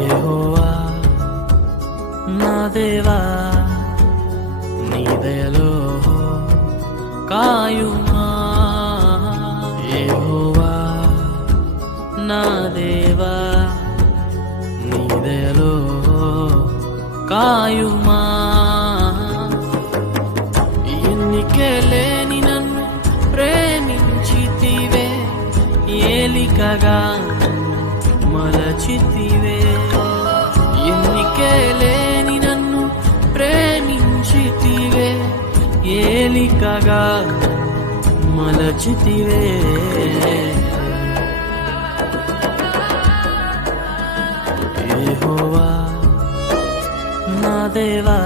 యెహోవా నా దేవా నీ దయలో కాయుమా. యెహోవా నా దేవా నీ దయలో కాయుమా. ఎన్నికే లేని నన్ను ప్రేమించితివే, ఏలికగా మలచితివే. ఎన్నికే లేని నన్ను ప్రేమించితివే, ఏలికగా మలచితివే. యెహోవా నా దేవా